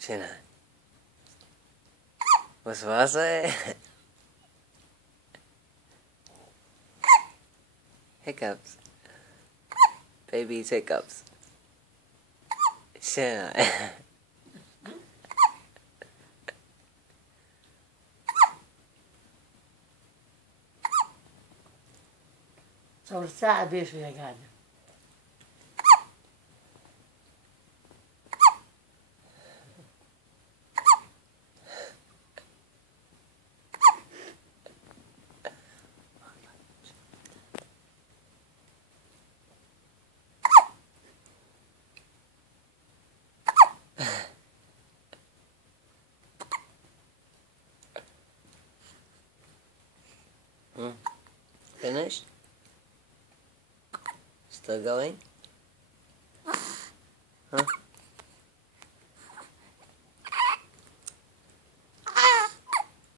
Shana. Was war's, ey? Hiccups. Baby's hiccups. Shana. صار ساعة بيش ويا قاعدة. Finished? Still going?